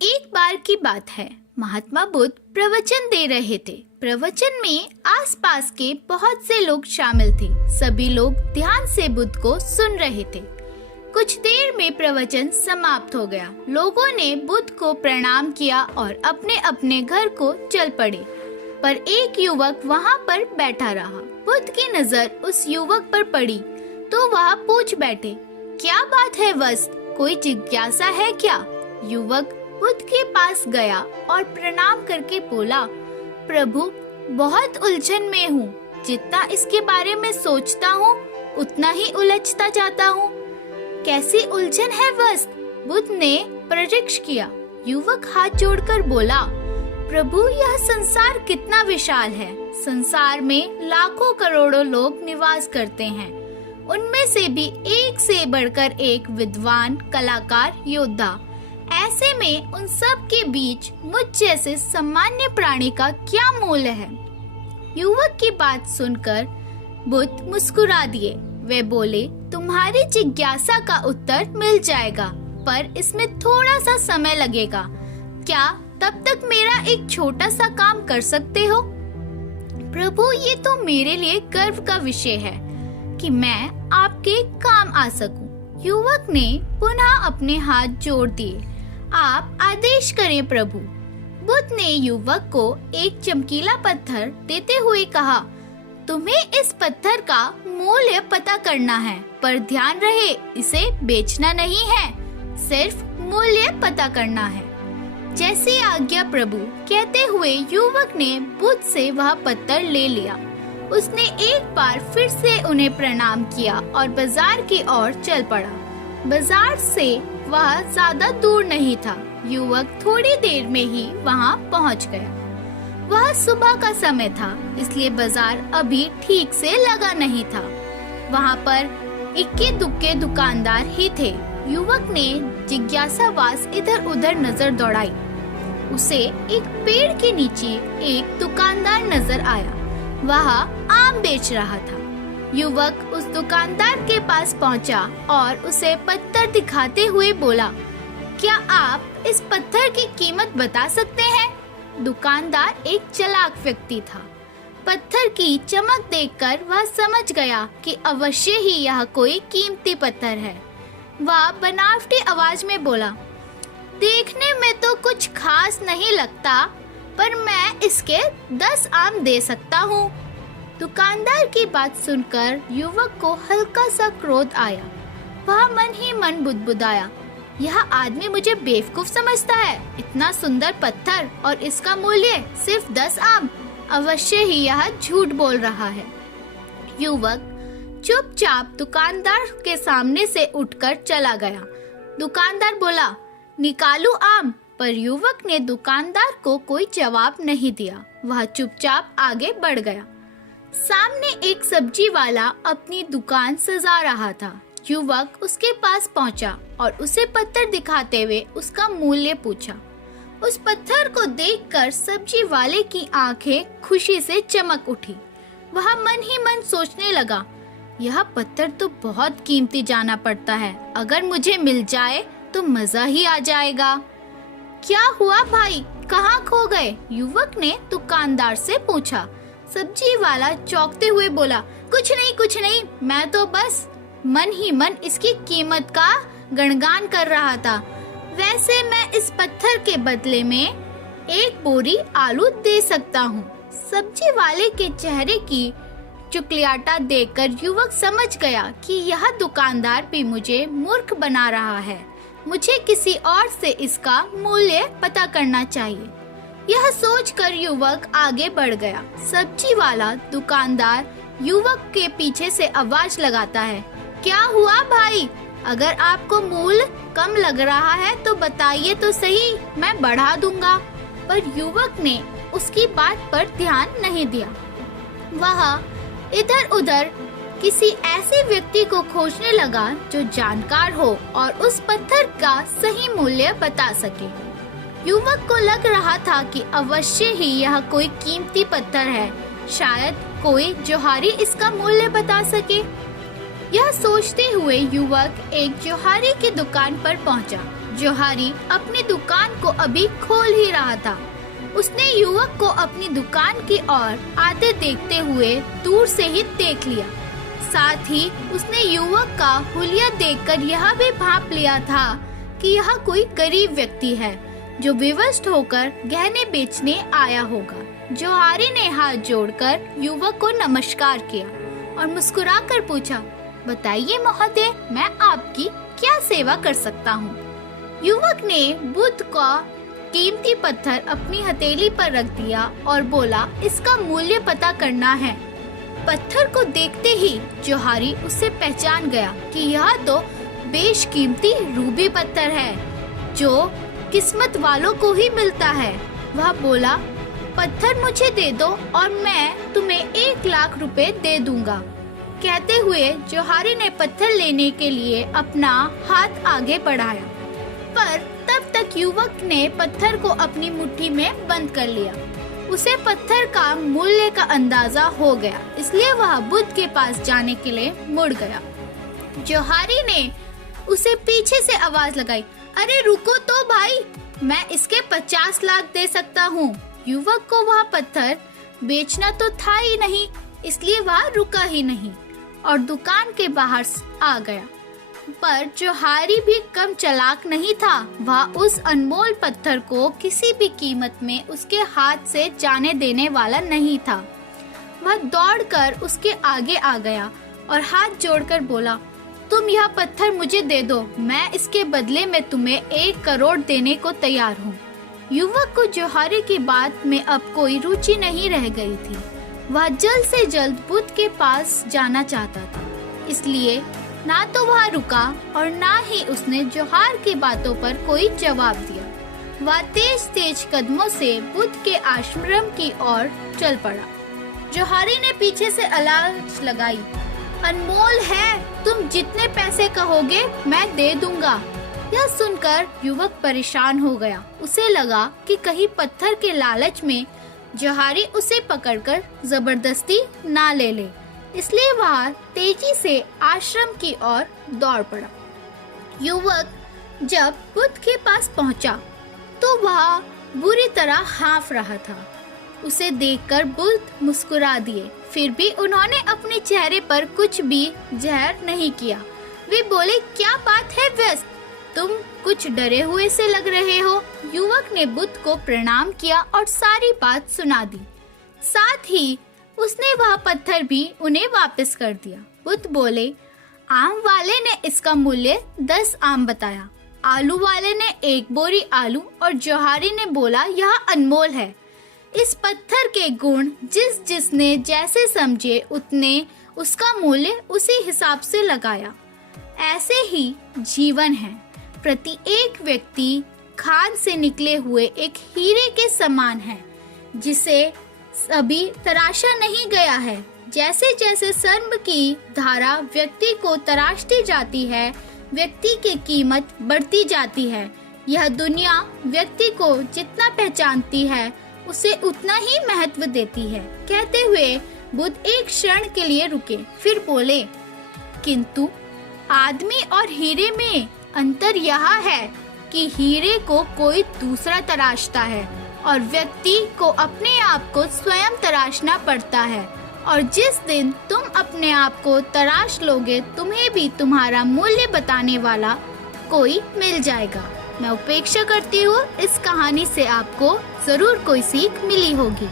एक बार की बात है, महात्मा बुद्ध प्रवचन दे रहे थे। प्रवचन में आसपास के बहुत से लोग शामिल थे। सभी लोग ध्यान से बुद्ध को सुन रहे थे। कुछ देर में प्रवचन समाप्त हो गया। लोगों ने बुद्ध को प्रणाम किया और अपने अपने घर को चल पड़े। पर एक युवक वहाँ पर बैठा रहा। बुद्ध की नजर उस युवक पर पड़ी तो वह पूछ बैठे, क्या बात है वस्त, कोई जिज्ञासा है क्या? युवक बुद्ध के पास गया और प्रणाम करके बोला, प्रभु, बहुत उलझन में हूँ। जितना इसके बारे में सोचता हूँ उतना ही उलझता जाता हूँ। कैसी उलझन है वस्त? बुद्ध ने परीक्षा किया। युवक हाथ जोड़कर बोला, प्रभु, यह संसार कितना विशाल है। संसार में लाखों करोड़ों लोग निवास करते हैं। उनमें से भी एक से बढ़कर एक विद्वान, कलाकार, योद्धा। ऐसे में उन सब के बीच मुझ जैसे सामान्य प्राणी का क्या मूल्य है? युवक की बात सुनकर बुद्ध मुस्कुरा दिए। वे बोले, तुम्हारी जिज्ञासा का उत्तर मिल जाएगा, पर इसमें थोड़ा सा समय लगेगा। क्या तब तक मेरा एक छोटा सा काम कर सकते हो? प्रभु, ये तो मेरे लिए गर्व का विषय है कि मैं आपके काम आ सकूं। युवक ने पुनः अपने हाथ जोड़ दिए। आप आदेश करें प्रभु। बुद्ध ने युवक को एक चमकीला पत्थर देते हुए कहा, तुम्हें इस पत्थर का मूल्य पता करना है, पर ध्यान रहे इसे बेचना नहीं है, सिर्फ मूल्य पता करना है। जैसी आज्ञा प्रभु, कहते हुए युवक ने बुद्ध से वह पत्थर ले लिया। उसने एक बार फिर से उन्हें प्रणाम किया और बाजार की ओर चल पड़ा। बाजार से वह ज्यादा दूर नहीं था। युवक थोड़ी देर में ही वहां पहुंच गया। वह सुबह का समय था, इसलिए बाजार अभी ठीक से लगा नहीं था। वहां पर इक्के दुक्के दुकानदार ही थे। युवक ने जिज्ञासावश इधर उधर नजर दौड़ाई। उसे एक पेड़ के नीचे एक दुकानदार नजर आया। वह आम बेच रहा था। युवक उस दुकानदार के पास पहुंचा और उसे पत्थर दिखाते हुए बोला, क्या आप इस पत्थर की कीमत बता सकते हैं? दुकानदार एक चालाक व्यक्ति था। पत्थर की चमक देखकर वह समझ गया कि अवश्य ही यह कोई कीमती पत्थर है। वह बनावटी आवाज में बोला, देखने में तो कुछ खास नहीं लगता, पर मैं इसके 10 आम दे सकता हूँ। दुकानदार की बात सुनकर युवक को हल्का सा क्रोध आया। वह मन ही मन बुदबुदाया, यह आदमी मुझे बेवकूफ समझता है। इतना सुंदर पत्थर और इसका मूल्य सिर्फ 10 आम। अवश्य ही यह झूठ बोल रहा है। युवक चुपचाप दुकानदार के सामने से उठकर चला गया। दुकानदार बोला, निकालू आम? पर युवक ने दुकानदार को कोई जवाब नहीं दिया। वह चुपचाप आगे बढ़ गया। सामने एक सब्जी वाला अपनी दुकान सजा रहा था। युवक उसके पास पहुंचा और उसे पत्थर दिखाते हुए उसका मूल्य पूछा। उस पत्थर को देखकर सब्जी वाले की आंखें खुशी से चमक उठी। वह मन ही मन सोचने लगा, यह पत्थर तो बहुत कीमती जाना पड़ता है। अगर मुझे मिल जाए तो मजा ही आ जाएगा। क्या हुआ भाई, कहाँ खो गए? युवक ने दुकानदार से पूछा। सब्जी वाला चौंकते हुए बोला, कुछ नहीं, मैं तो बस मन ही मन इसकी कीमत का गुणगान कर रहा था। वैसे मैं इस पत्थर के बदले में एक बोरी आलू दे सकता हूँ। सब्जी वाले के चेहरे की चुकलियाटा देखकर युवक समझ गया कि यह दुकानदार भी मुझे मूर्ख बना रहा है। मुझे किसी और से इसका मूल्य पता करना चाहिए। यह सोचकर युवक आगे बढ़ गया। सब्जी वाला दुकानदार युवक के पीछे से आवाज लगाता है, क्या हुआ भाई? अगर आपको मूल्य कम लग रहा है तो बताइए तो सही, मैं बढ़ा दूंगा। पर युवक ने उसकी बात पर ध्यान नहीं दिया। वह इधर उधर किसी ऐसे व्यक्ति को खोजने लगा जो जानकार हो और उस पत्थर का सही मूल्य बता सके। युवक को लग रहा था कि अवश्य ही यह कोई कीमती पत्थर है। शायद कोई जोहारी इसका मूल्य बता सके। यह सोचते हुए युवक एक जोहारी की दुकान पर पहुंचा। जोहारी अपनी दुकान को अभी खोल ही रहा था। उसने युवक को अपनी दुकान की ओर आते देखते हुए दूर से ही देख लिया। साथ ही उसने युवक का हुलिया देखकर यह भी भांप लिया था कि यह कोई गरीब व्यक्ति है जो विवश होकर गहने बेचने आया होगा। जोहारी ने हाथ जोड़कर युवक को नमस्कार किया और मुस्कुराकर पूछा, बताइए महोदय, मैं आपकी क्या सेवा कर सकता हूँ? युवक ने बुद्ध का कीमती पत्थर अपनी हथेली पर रख दिया और बोला, इसका मूल्य पता करना है। पत्थर को देखते ही जोहारी उसे पहचान गया कि यह तो बेशकीमती रूबी पत्थर है जो किस्मत वालों को ही मिलता है। वह बोला, पत्थर मुझे दे दो और मैं तुम्हें 1 लाख रुपए दे दूंगा। कहते हुए जोहारी ने पत्थर लेने के लिए अपना हाथ आगे बढ़ाया, पर तब तक युवक ने पत्थर को अपनी मुट्ठी में बंद कर लिया। उसे पत्थर का मूल्य का अंदाजा हो गया, इसलिए वह बुद्ध के पास जाने के लिए मुड़ गया। जोहारी ने उसे पीछे से आवाज लगाई, अरे रुको तो भाई, मैं इसके 50 लाख दे सकता हूँ। युवक को वह पत्थर बेचना तो था ही नहीं, इसलिए वह रुका ही नहीं और दुकान के बाहर आ गया। पर जोहारी भी कम चालाक नहीं था। वह उस अनमोल पत्थर को किसी भी कीमत में उसके हाथ से जाने देने वाला नहीं था। वह दौड़कर उसके आगे आ गया और हाथ जोड़कर बोला, तुम यह पत्थर मुझे दे दो, मैं इसके बदले में तुम्हें 1 करोड़ देने को तैयार हूँ। युवक को जोहारी की बात में अब कोई रुचि नहीं रह गई थी। वह जल्द से जल्द बुद्ध के पास जाना चाहता था, इसलिए ना तो वह रुका और ना ही उसने जोहार की बातों पर कोई जवाब दिया। वह तेज तेज कदमों से बुद्ध के आश्रम की ओर चल पड़ा। जोहारी ने पीछे से आवाज लगाई, अनमोल है, तुम जितने पैसे कहोगे मैं दे दूंगा। यह सुनकर युवक परेशान हो गया। उसे लगा कि कहीं पत्थर के लालच में जोहारी उसे पकड़कर जबरदस्ती ना ले ले, इसलिए वह तेजी से आश्रम की ओर दौड़ पड़ा। युवक जब बुद्ध के पास पहुंचा तो वह बुरी तरह हाँफ रहा था। उसे देखकर बुद्ध मुस्कुरा दिए, फिर भी उन्होंने अपने चेहरे पर कुछ भी ज़ाहिर नहीं किया। वे बोले, क्या बात है व्यस्त, तुम कुछ डरे हुए से लग रहे हो। युवक ने बुद्ध को प्रणाम किया और सारी बात सुना दी। साथ ही उसने वह पत्थर भी उन्हें वापस कर दिया। बुद्ध बोले, आम वाले ने इसका मूल्य 10 आम बताया, आलू वाले ने 1 बोरी आलू और जोहारी ने बोला यह अनमोल है। इस पत्थर के गुण जिसने जैसे समझे उतने उसका मूल्य उसी हिसाब से लगाया। ऐसे ही जीवन है। प्रत्येक व्यक्ति खान से निकले हुए एक हीरे के समान है जिसे अभी तराशा नहीं गया है। जैसे जैसे कर्म की धारा व्यक्ति को तराशती जाती है, व्यक्ति की कीमत बढ़ती जाती है। यह दुनिया व्यक्ति को जितना पहचानती है उसे उतना ही महत्व देती है। कहते हुए बुद्ध एक क्षण के लिए रुके, फिर बोले, किंतु आदमी और हीरे में अंतर यह है कि हीरे को कोई दूसरा तराशता है और व्यक्ति को अपने आप को स्वयं तराशना पड़ता है। और जिस दिन तुम अपने आप को तराश लोगे, तुम्हें भी तुम्हारा मूल्य बताने वाला कोई मिल जाएगा। मैं उपेक्षा करती हूँ, इस कहानी से आपको जरूर कोई सीख मिली होगी।